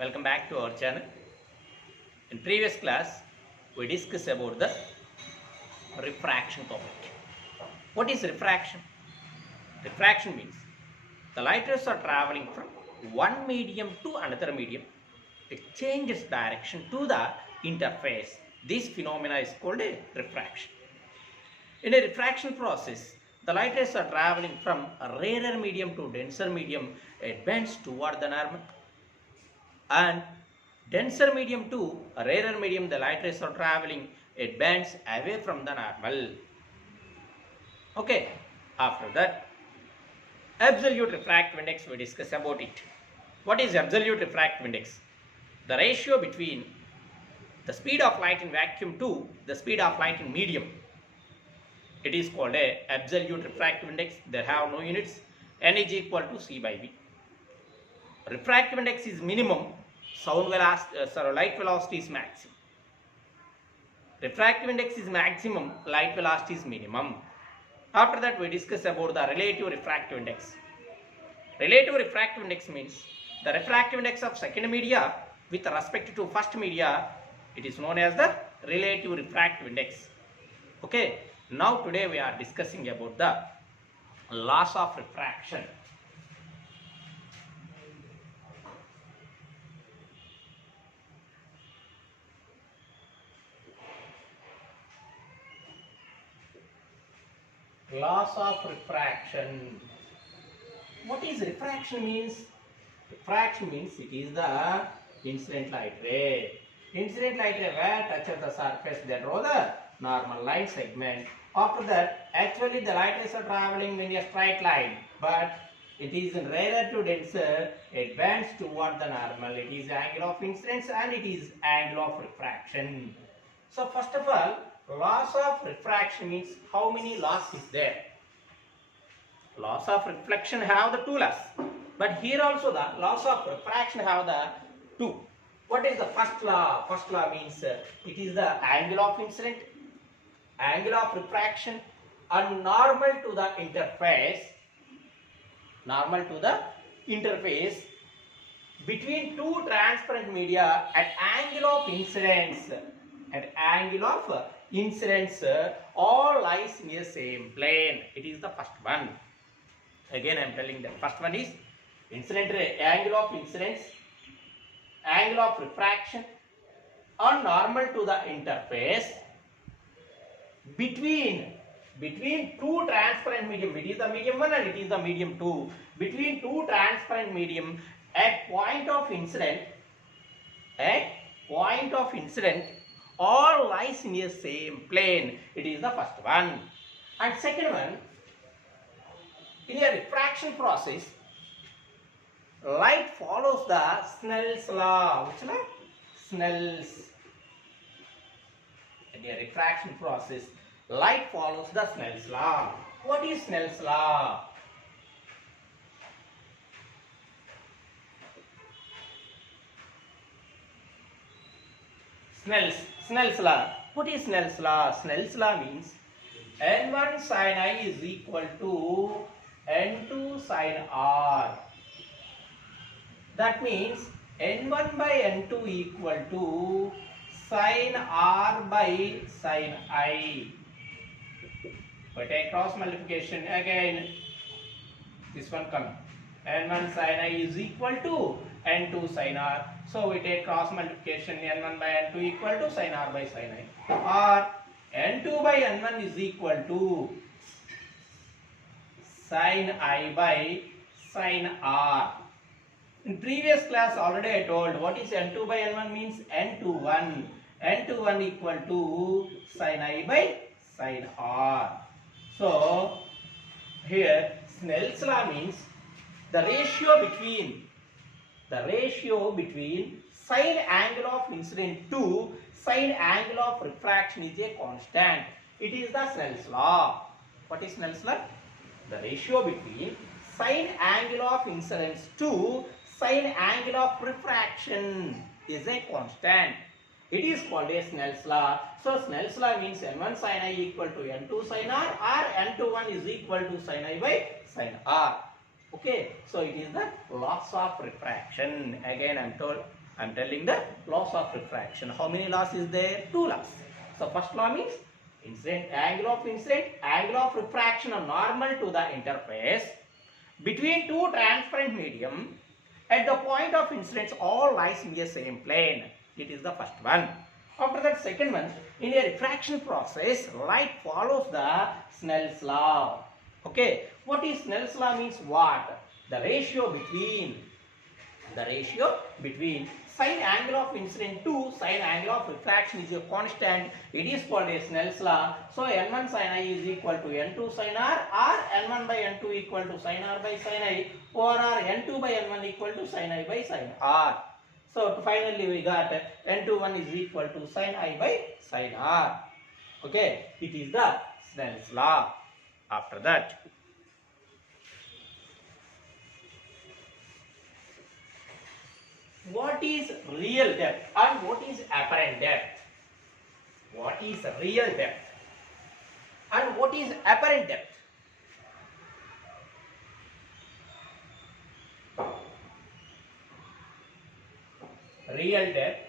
Welcome back to our channel. In previous class, we discussed about the refraction topic. What is refraction? Refraction means the light rays are traveling from one medium to another medium. It changes direction to the interface. This phenomena is called a refraction. In a refraction process, the light rays are traveling from a rarer medium to denser medium. It bends toward the normal. And denser medium to a rarer medium, the light rays are traveling, it bends away from the normal. Okay, after that, absolute refractive index, we discuss about it. What is absolute refractive index? The ratio between the speed of light in vacuum to the speed of light in medium. It is called a absolute refractive index. They have no units. N is equal to C by V. Refractive index is minimum, light velocity is maximum. Refractive index is maximum, light velocity is minimum. After that, we discuss about the relative refractive index. Relative refractive index means the refractive index of second media with respect to first media. It is known as the relative refractive index. Okay, now today we are discussing about the laws of refraction. Laws of refraction. What is refraction means? Refraction means it is the incident light ray. Incident light ray where touches the surface, they draw the normal line segment. After that, actually the light rays are traveling in a straight line, but it is rarer to denser, it bends toward the normal. It is angle of incidence and it is angle of refraction. So first of all, laws of refraction means how many laws is there? Laws of reflection have the two laws, but here also the laws of refraction have the two. What is the first law? First law means it is the angle of incident, angle of refraction, and normal to the interface. Normal to the interface between two transparent media at angle of incidence. At angle of incidence, all lies in the same plane. It is the first one. Again I am telling that first one is incident ray, angle of incidence, angle of refraction, or normal to the interface between two transparent medium. It is the medium 1 and it is the medium 2. Between two transparent medium at point of incident, all lies in the same plane. It is the first one. And second one, in a refraction process, light follows the Snell's law. Which law? Snell's. In a refraction process, light follows the Snell's law. What is Snell's law? Snell's law. What is Snell's law? Snell's law means N1 sin I is equal to N2 sin R. That means N1 by N2 equal to sin R by sin I. We take cross multiplication again. This one comes. N1 sin I is equal to N2 sin R. So we take cross multiplication, N1 by N2 equal to sin R by sin I. Or N2 by N1 is equal to sin I by sin R. In previous class already I told what is N2 by N1 means N21. N21 equal to sin I by sin R. So here Snell's law means the ratio between sine angle of incident to sine angle of refraction is a constant. It is the Snell's law. What is Snell's law? The ratio between sine angle of incidence to sine angle of refraction is a constant. It is called a Snell's law. So Snell's law means N1 sin I equal to N2 sin R, or N21 is equal to sin I by sin R. Okay, so it is the laws of refraction. Again I am telling the laws of refraction. How many laws is there? 2 laws. So first law means angle of refraction are normal to the interface between two transparent medium at the point of incidence all lies in the same plane. It is the first one. After that, second one, in a refraction process, light follows the Snell's law. Okay, what is Snell's law means what? The ratio between sine angle of incident to sine angle of refraction is a constant. It is called a Snell's law. So n1 sin I is equal to n2 sin r, or n1 by n2 equal to sin r by sin I, or n2 by n1 equal to sin I by sin r. So finally we got n21 is equal to sin I by sin r. Okay, it is the Snell's law. After that, what is real depth and what is apparent depth? What is real depth and what is apparent depth? Real depth,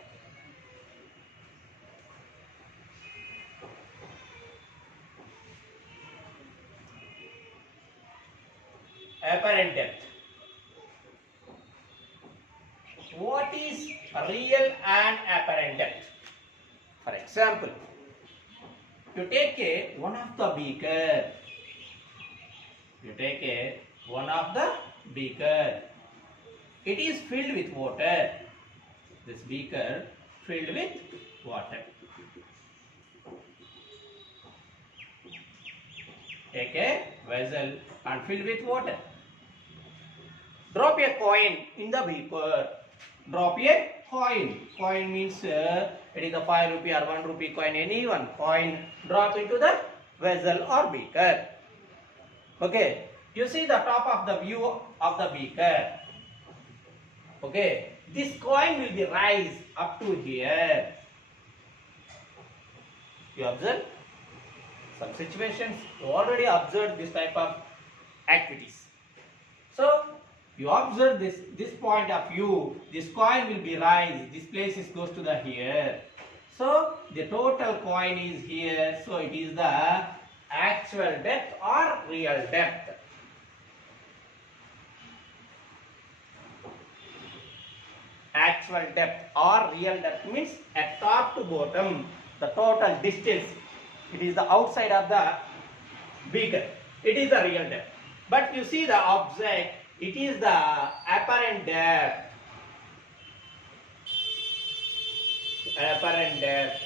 apparent depth. What is real and apparent depth? For example, you take one of the beaker. It is filled with water. This beaker filled with water. Take a vessel and fill with water. Drop a coin in the beaker. Drop a coin. Coin means it is a 5 rupee or 1 rupee coin, any one coin. Drop into the vessel or beaker. Okay, you see the top of the view of the beaker. Okay, this coin will be rise up to here. You observe some situations. You already observed this type of activities. So you observe this point of view. This coin will be rise. This place is close to the here. So the total coin is here. So it is the actual depth or real depth. Actual depth or real depth means at top to bottom, the total distance. It is the outside of the beaker. It is the real depth. But you see the object, it is the apparent depth. Apparent depth.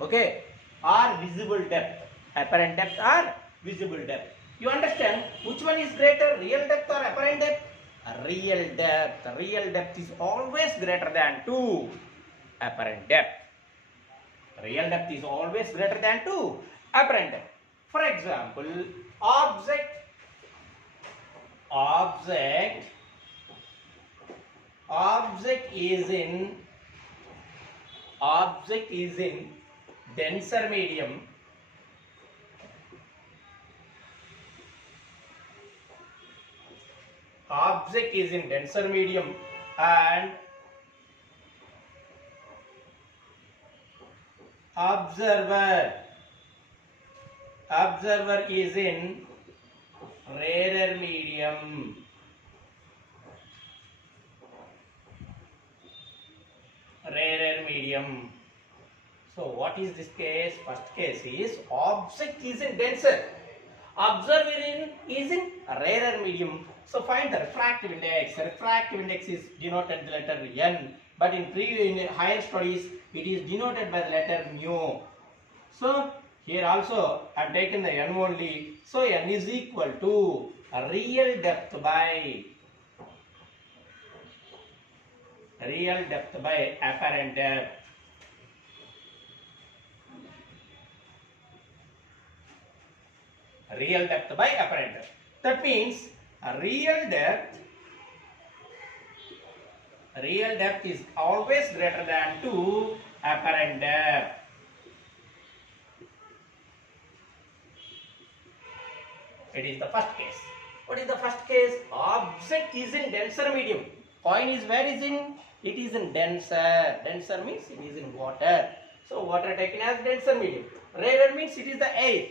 Okay, or visible depth. Apparent depth or visible depth. You understand which one is greater, real depth or apparent depth? Real depth. Real depth is always greater than 2 apparent depth. Real depth is always greater than 2 apparent depth. For example, object is in denser medium. Object is in denser medium and observer is in rarer medium. So what is this case? First case is object is in denser, observer is in rarer medium. So find the refractive index. Refractive index is denoted by the letter n, but in higher studies it is denoted by the letter mu. So here also I have taken the n only. So n is equal to real depth by apparent depth. Real depth by apparent depth. That means real depth is always greater than 2 apparent depth. It is the first case. What is the first case? Object is in denser medium. Coin is where is in? It is in denser. Denser means it is in water. So water taken as denser medium. Rarer means it is the air.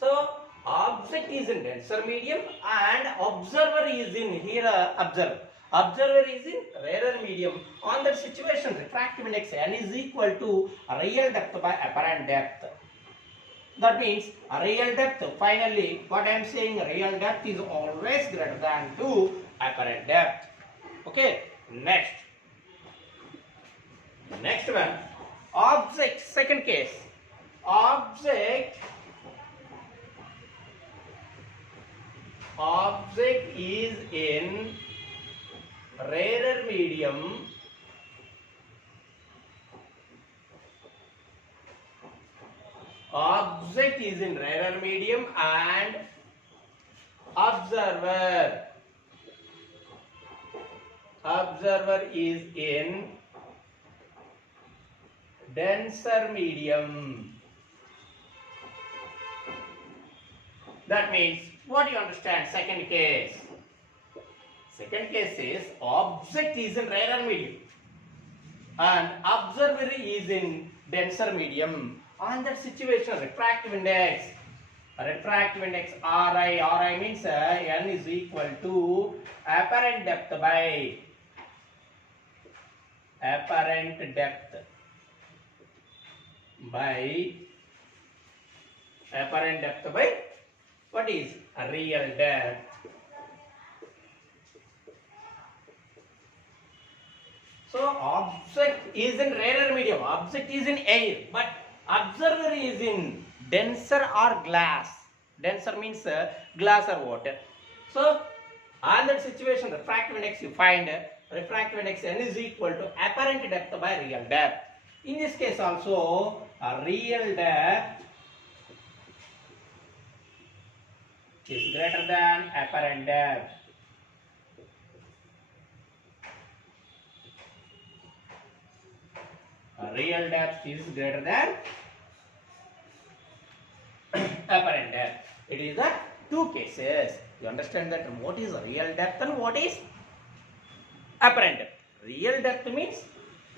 So object is in denser medium and observer is in here observer. Observer is in rarer medium. On that situation, refractive index n is equal to real depth by apparent depth. That means real depth, finally what I am saying, real depth is always greater than to apparent depth. Okay, next one, object, second case, object is in rarer medium and observer is in denser medium. That means, what do you understand? Second case is object is in rarer medium and observer is in denser medium. On that situation, refractive index Ri means n is equal to apparent depth by what is real depth. So object is in rarer medium, object is in air, but observer is in denser or glass. Denser means glass or water. So on that situation, refractive index, you find refractive index n is equal to apparent depth by real depth. In this case also, real depth is greater than apparent depth. Real depth is greater than apparent depth. It is the two cases. You understand that what is real depth and what is apparent depth. Real depth means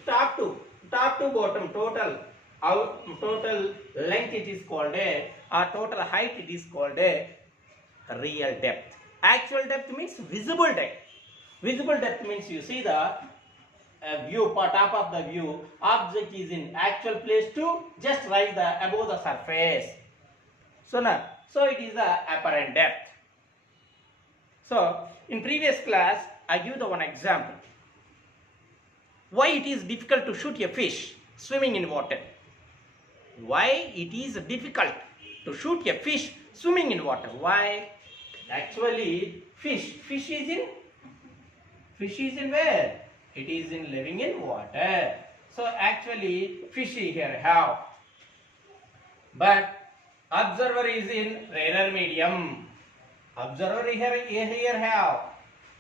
top to bottom, total length it is called or total height it is called real depth. Actual depth means visible depth. Visible depth means you see the view, top of the view, object is in actual place to just rise above the surface. So it is the apparent depth. So in previous class I give the one example. Why it is difficult to shoot a fish swimming in water? Why it is difficult to shoot a fish swimming in water? Why? Actually fish is in where? It is in living in water. So actually fish here have, but observer is in rarer medium. Observer here have,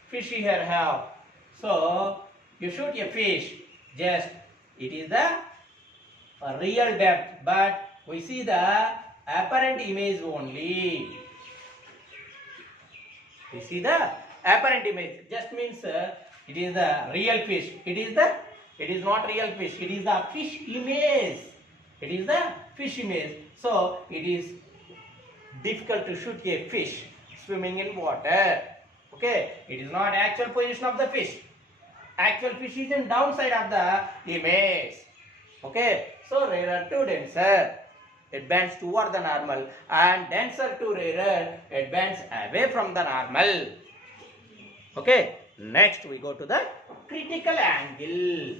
fish here have. So you shoot a fish, just it is the real depth, but we see the apparent image only. We see the apparent image, just means it is the real fish. It is not real fish. It is the fish image. It is the fish image. So it is difficult to shoot a fish swimming in water. Okay, it is not actual position of the fish. Actual fish is in downside of the image. Okay, so rarer to denser, it bends toward the normal, and denser to rarer, it bends away from the normal. Okay, next we go to the critical angle.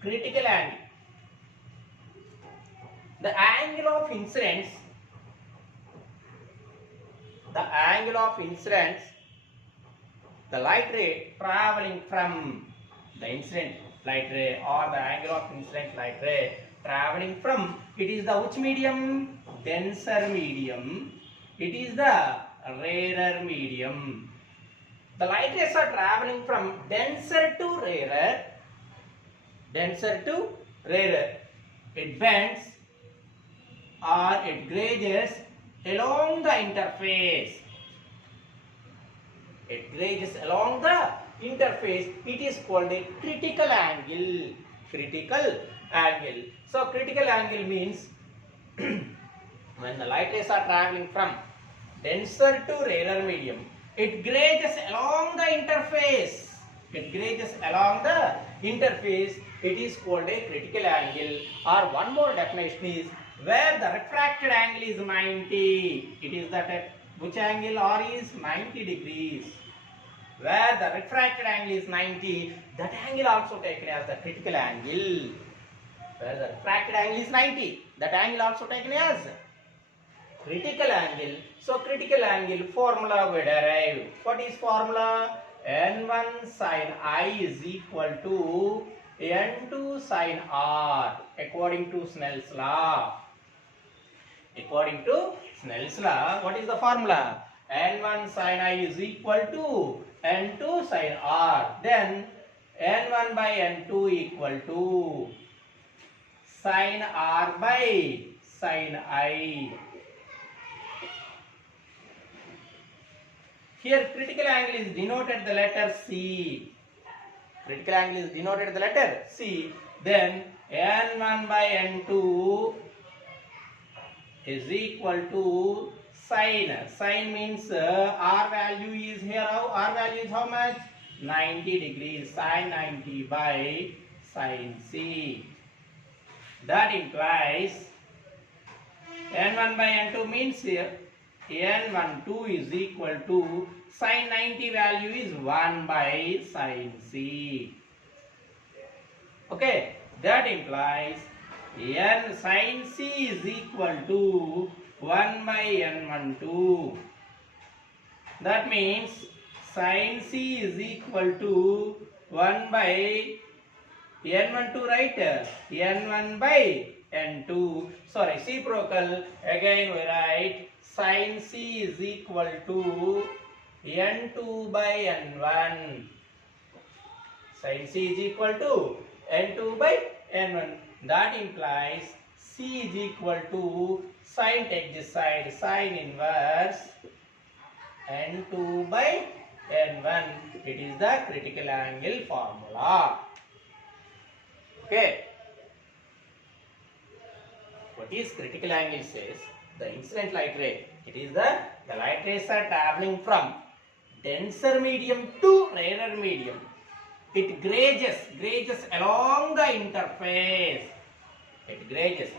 Critical angle. The angle of incidence, the light ray traveling from the incident light ray or the angle of incident light ray traveling from, it is the which medium? Denser medium. It is the rarer medium. The light rays are traveling from denser to rarer. Denser to rarer. It bends or it grazes along the interface. It grazes along the interface. It is called a critical angle. Critical angle. So critical angle means when the light rays are traveling from denser to rarer medium, it grazes along the interface. It grazes along the interface. It is called a critical angle. Or one more definition is where the refracted angle is 90. It is that which angle? R is 90 degrees. Where the refracted angle is 90, that angle also taken as the critical angle. Where the refracted angle is 90, that angle also taken as critical angle. So critical angle formula we derive. What is formula? N1 sin I is equal to N2 sin R according to Snell's law. According to Snell's law, what is the formula? N1 sin I is equal to N2 sin R. Then N1 by N2 equal to sin R by sin I. Here critical angle is denoted the letter C. Critical angle is denoted the letter C. Then N1 by N2 is equal to sin. Sin means R value is here. R value is how much? 90 degrees. Sin 90 by sin C. That implies N1 by N2 means here N12 is equal to sin 90 value is 1 by sin C. Okay, that implies N sin C is equal to 1 by N12. That means sin C is equal to 1 by N12, right? N1 by N2. So reciprocal, again we write sin C is equal to N2 by N1. Sin C is equal to N2 by N1. That implies C is equal to sin, take this side, sin inverse N2 by N1. It is the critical angle formula. Okay. What is critical angle says? The incident light ray. It is the light rays are traveling from denser medium to rarer medium. It grazes along the interface. It grazes.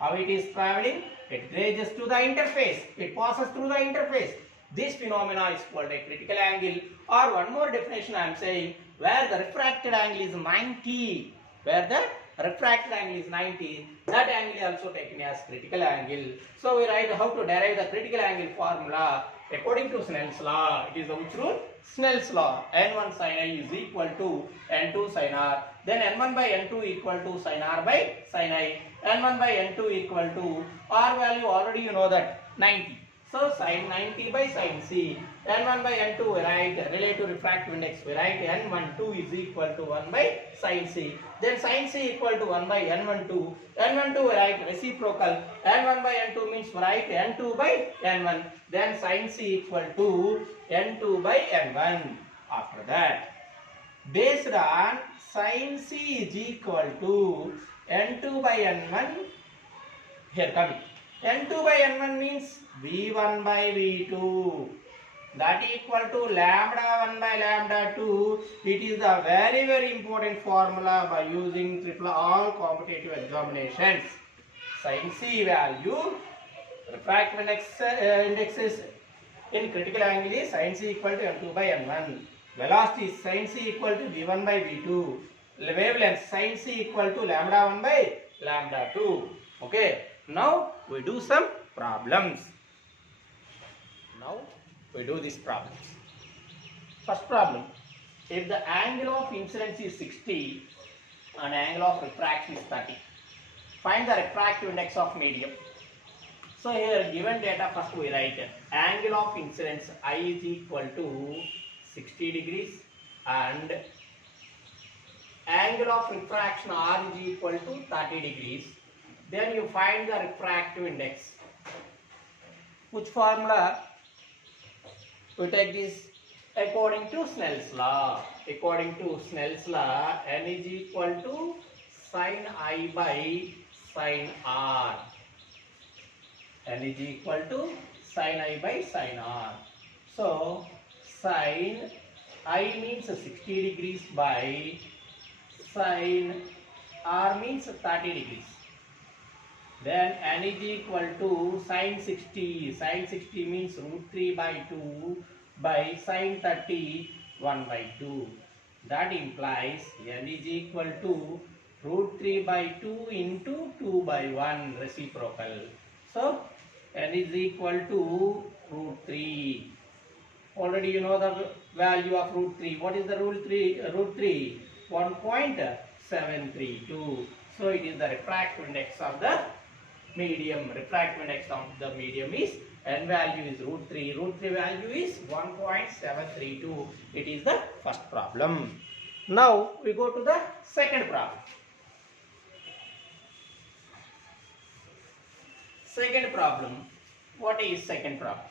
How it is traveling? It grazes to the interface. It passes through the interface. This phenomena is called a critical angle. Or one more definition I am saying, where the refracted angle is 90. Where the refracted angle is 90, that angle is also taken as critical angle. So we write how to derive the critical angle formula according to Snell's law. It is the which rule? Snell's law. N1 sin I is equal to N2 sin R. Then N1 by N2 equal to sin R by sin I. N1 by N2 equal to R value already you know that 90. So sin 90 by sin C. N1 by N2 we write relative refractive index. We write N12 is equal to 1 by sin C. Then sin C equal to 1 by N12. N12 we write reciprocal. N1 by N2 means we write N2 by N1. Then sin C equal to N2 by N1. After that, based on sin C is equal to N2 by N1. Here coming. N2 by N1 means V1 by V2. That equal to lambda 1 by lambda 2. It is a very important formula by using all competitive examinations. Sin C value, refractive indexes in critical angle is sin C equal to N2 by N1. Velocity is sin C equal to V1 by V2. Wavelength sin C equal to lambda 1 by lambda 2. Okay. Now we do some problems. Now we do these problems. First problem. If the angle of incidence is 60 and angle of refraction is 30. Find the refractive index of medium. So here given data, first we write angle of incidence I is equal to 60 degrees and angle of refraction R is equal to 30 degrees. Then you find the refractive index. Which formula? We take this according to Snell's law. According to Snell's law, N is equal to sin I by sin R. N is equal to sin I by sin R. So, sin I means 60 degrees by sin R means 30 degrees. Then N is equal to sin 60. Sin 60 means root 3 by 2 by sin 30 1 by 2. That implies N is equal to root 3 by 2 into 2 by 1 reciprocal. So N is equal to root 3. Already you know the value of root 3. What is the root 3? 1.732. So it is the refractive index of the medium. Refractive index of the medium is N value is root 3. Root 3 value is 1.732. It is the first problem. Now we go to the second problem. Second problem. What is second problem?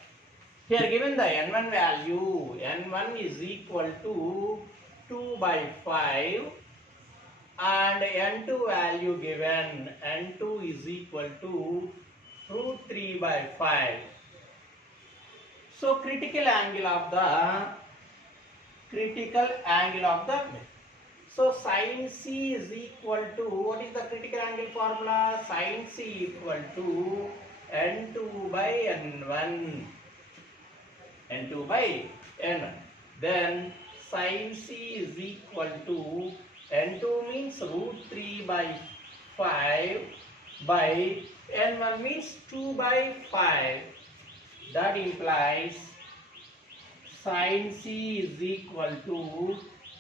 Here given the N1 value, N1 is equal to 2 by 5 and N2 value given, N2 is equal to root 3 by 5. So critical angle of the so sin C is equal to, what is the critical angle formula? Sin C equal to N2 by N1. N2 by N1. Then sin C is equal to N2 means root 3 by 5 by N1 means 2 by 5. That implies sin C is equal to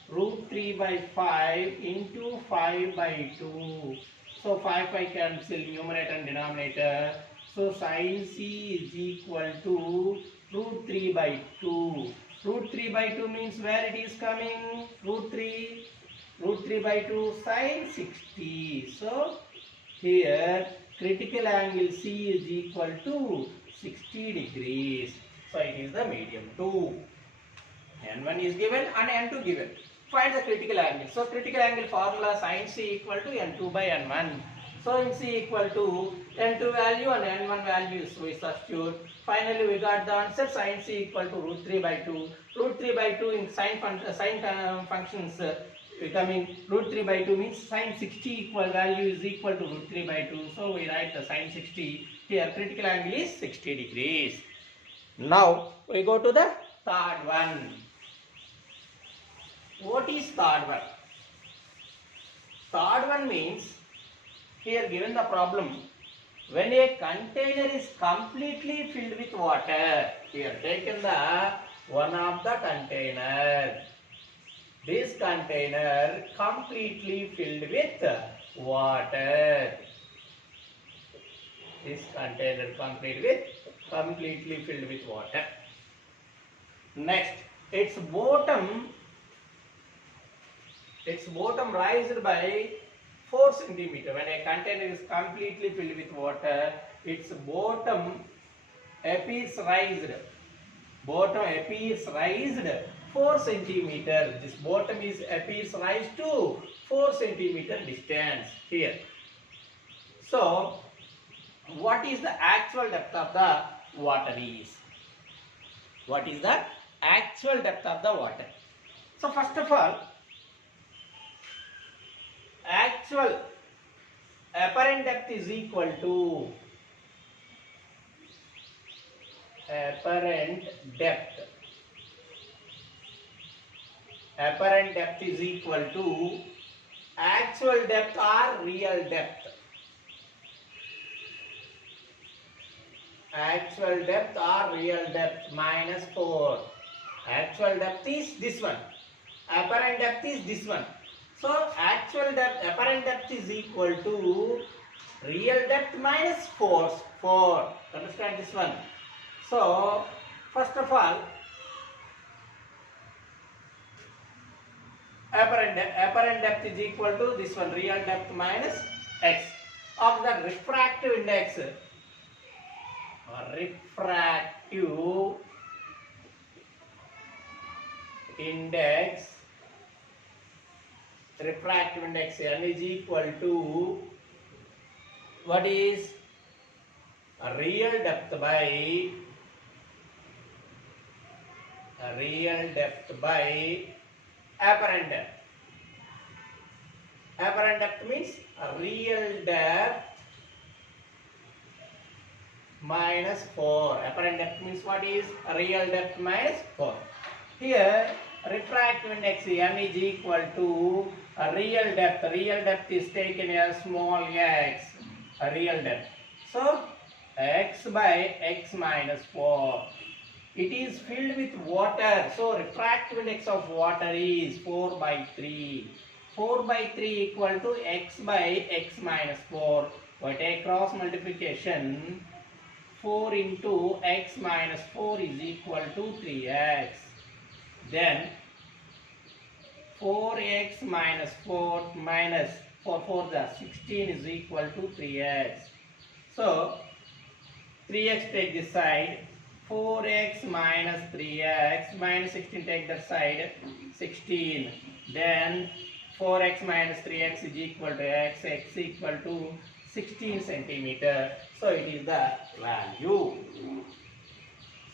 root 3 by 5 into 5 by 2. So 5 cancel numerator and denominator. So sin C is equal to root 3 by 2. Root 3 by 2 means where it is coming? Root 3 by 2 sin 60. So here critical angle C is equal to 60 degrees. So it is the medium 2. N1 is given and N2 given. Find the critical angle. So critical angle formula sin C equal to N2 by N1. So in C equal to N2 value and N1 values we substitute. Finally we got the answer sin C equal to root 3 by 2. Root 3 by 2 in sine functions becoming root 3 by 2 means sin 60 equal value is equal to root 3 by 2. So we write the sin 60. Here critical angle is 60 degrees. Now we go to the third one. What is third one? Third one means, here given the problem, when a container is completely filled with water, here taken the one of the container. This container completely filled with water. This container completely filled with water. Next, its bottom raised by 4 centimeter. When a container is completely filled with water, its bottom appears raised. 4 centimeter. This bottom appears raised to 4 centimeter distance here. So, what is the actual depth of the water is? What is the actual depth of the water? So, first of all, actual apparent depth is equal to apparent depth is equal to actual depth or real depth. Actual depth or real depth minus 4. Actual depth is this one. Apparent depth is this one. So actual depth, apparent depth is equal to real depth minus force 4. Understand this one? So first of all, apparent depth is equal to this one, real depth minus x. Of the refractive index, refractive index n is equal to what is real depth by apparent depth. Apparent depth means real depth minus 4. Apparent depth means what is real depth minus 4. Here refractive index n is equal to real depth. Real depth is taken as small x, real depth. So x by x minus 4. It is filled with water. So refractive index of water is 4 by 3. 4 by 3 equal to x by x minus 4. We take cross multiplication. 4 into x minus 4 is equal to 3x. Then 4x minus 4 minus 4 the 16 is equal to 3x. So 3x take this side. 4x minus 3x minus 16 take that side, 16. Then 4x minus 3x is equal to x equal to 16 centimeter. So it is the value.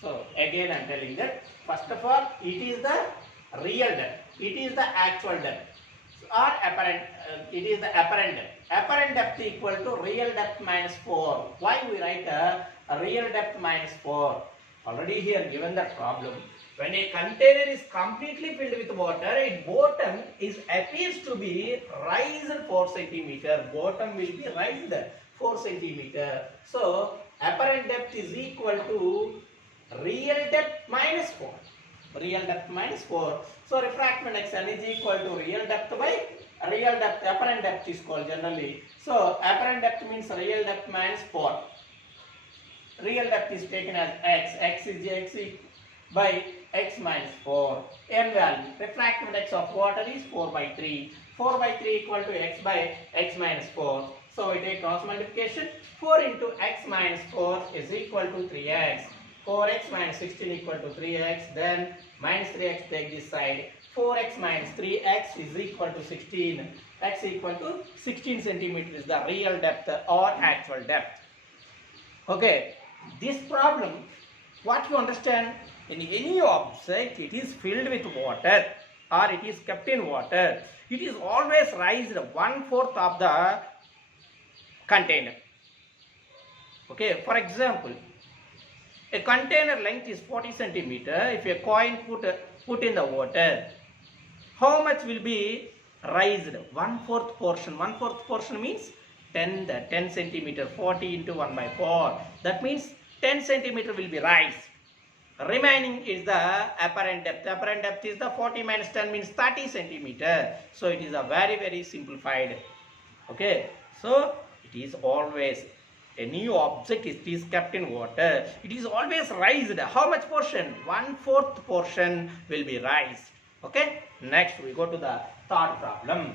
So again I am telling that first of all it is the real depth, it is the actual depth, or apparent, it is the apparent depth. Apparent depth equal to real depth minus 4. Why we write a real depth minus 4? Already here given that problem. When a container is completely filled with water, its bottom appears to be raised 4 centimeter. Bottom will be raised 4 centimeter. So apparent depth is equal to real depth minus 4. Real depth minus 4. So refractive index n is equal to real depth by real depth. Apparent depth is called generally. So apparent depth means real depth minus 4. Real depth is taken as x is x by x minus 4. N value, refractive index of water is 4 by 3. 4 by 3 equal to x by x minus 4. So we take cross multiplication. 4 into x minus 4 is equal to 3x. 4x minus 16 equal to 3x. Then minus 3x take this side. 4x minus 3x is equal to 16. X equal to 16 centimeter is the real depth or actual depth. Okay. This problem, what you understand, in any object it is filled with water or it is kept in water, it is always raised 1/4 of the container. Okay, for example, a container length is 40 centimeter. If a coin put in the water, how much will be raised? 1/4 portion. 1/4 portion means 10 centimeter. 40 into 1 by 4. That means 10 centimeter will be raised. Remaining is the apparent depth. Apparent depth is the 40 minus 10 means 30 centimeter. So it is a very simplified. Okay. So it is always a new object is kept in water. It is always raised. How much portion? 1/4 portion will be raised. Okay. Next we go to the fourth problem.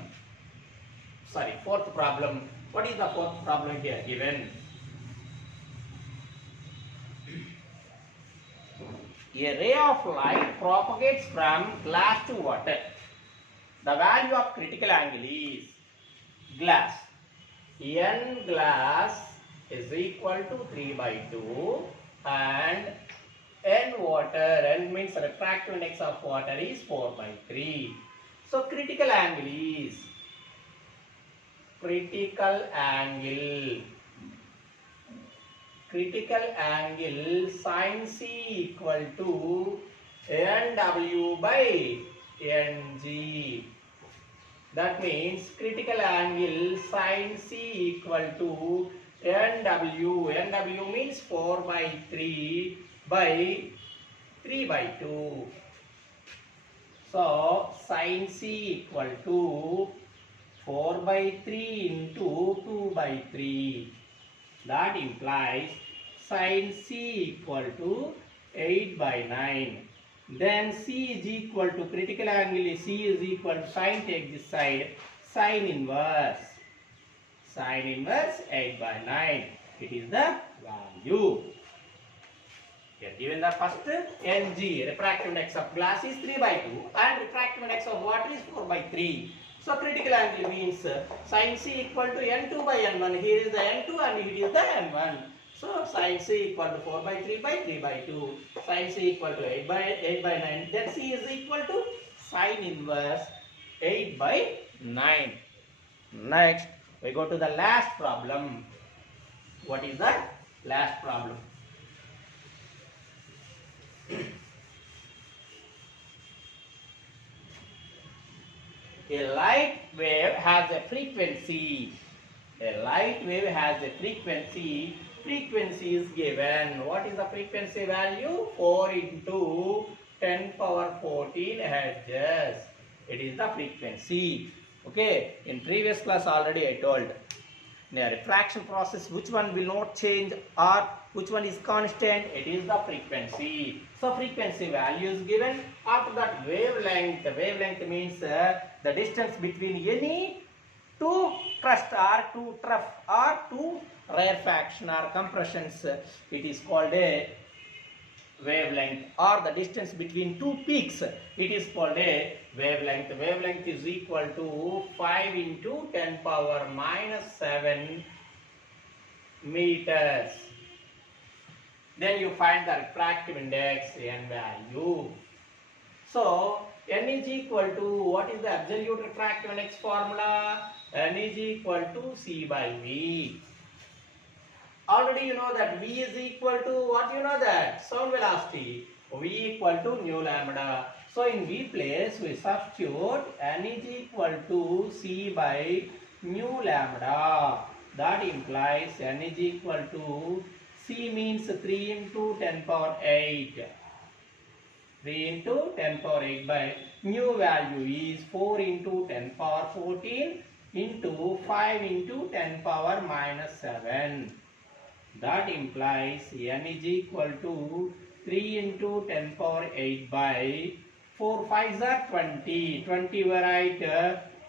What is the fourth problem here given? A ray of light propagates from glass to water. The value of critical angle is glass. N glass is equal to 3 by 2 and N water, N means refractive index of water is 4 by 3. So critical angle is critical angle sin C equal to NW by NG. That means critical angle sin C equal to NW. NW means 4 by 3 by 3 by 2. So sin C equal to 4 by 3 into 2 by 3. That implies sin C equal to 8 by 9. Then C is equal to, critical angle is C is equal to, sin take this side, sin inverse. Sin inverse 8 by 9. It is the value. Here given the first Ng, refractive index of glass is 3 by 2 and refractive index of water is 4 by 3. So critical angle means sin C equal to N2 by N1. Here is the N2 and here is the N1. So sin C equal to 4 by 3 by 3 by 2. Sin C equal to 8 by 9. Then C is equal to sin inverse 8 by 9. Next, we go to the last problem. What is the last problem? A light wave has a frequency. A light wave has a frequency. Frequency is given. What is the frequency value? 4 into 10 power 14 hertz. It is the frequency. Okay. In previous class already I told. In a refraction process, which one will not change or which one is constant? It is the frequency. So frequency value is given. After that, wavelength. Wavelength means the distance between any two thrust or two trough or two rarefaction or compressions. It is called a wavelength, or the distance between two peaks. It is called a wavelength. Wavelength is equal to 5 into 10 power minus 7 meters. Then you find the refractive index N value. So N is equal to, what is the absolute refractive index formula? N is equal to C by V. Already you know that V is equal to, what you know that? Sound velocity. V equal to nu lambda. So in V place we substitute N is equal to C by nu lambda. That implies N is equal to, C means 3 into 10 power 8. 3 into 10 power 8 by nu value is 4 into 10 power 14 into 5 into 10 power minus 7. That implies N is equal to 3 into 10 power 8 by 4 5s are 20. 20 we write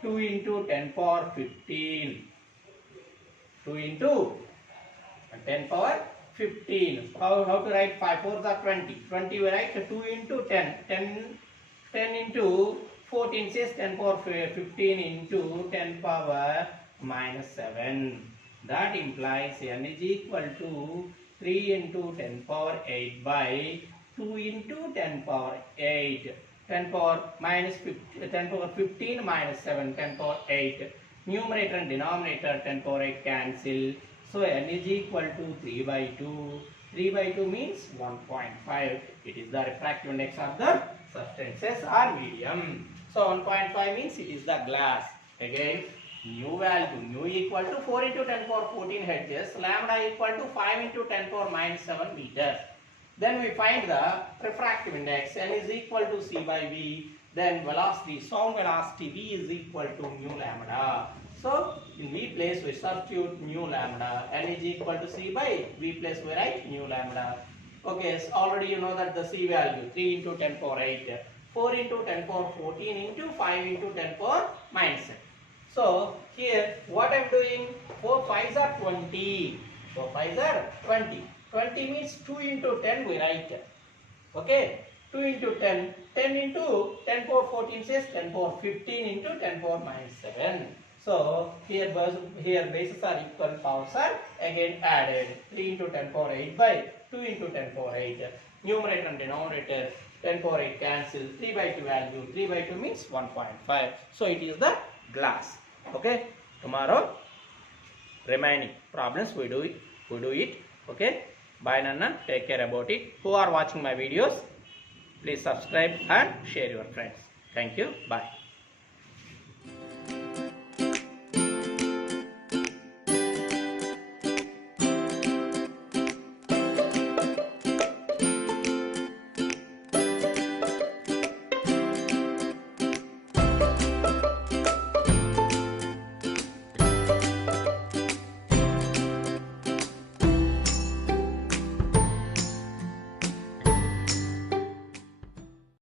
2 into 10 power 15. 2 into 10 power 15. How to write 5 4s are 20. 20 we write 2 into 10. 10 into 14 says 10 power 15 into 10 power minus 7. That implies N is equal to 3 into 10 power 8 by 2 into 10 power 8. 10 power minus 15, 10 power 15 minus 7, 10 power 8. Numerator and denominator 10 power 8 cancel. So N is equal to 3 by 2. 3 by 2 means 1.5. It is the refractive index of the substances or medium. So 1.5 means it is the glass. Again, nu value, nu equal to 4 into 10 power 14 hertz, lambda equal to 5 into 10 power minus 7 meters. Then we find the refractive index. N is equal to C by V. Then velocity, sound velocity V is equal to nu lambda. So in V place we substitute nu lambda. N is equal to C by V place we write nu lambda. Okay, so already you know that the C value 3 into 10 power 8, 4 into 10 power 14 into 5 into 10 power minus 7. So here what I am doing, 4 5s are 20. 4 5s are 20. 20 means 2 into 10 we write. Okay, 2 into 10. 10 into 10 power 14 says 10 power 15 into 10 power minus 7. So here bases are equal, powers are again added. 3 into 10 power 8 by 2 into 10 power 8. Numerator and denominator 10 power 8 cancel. 3 by 2 value. 3 by 2 means 1.5. So it is the glass. Okay. Tomorrow remaining problems we do it. Okay. Bye Nana. Take care about it. Who are watching my videos, please subscribe and share your friends. Thank you. Bye.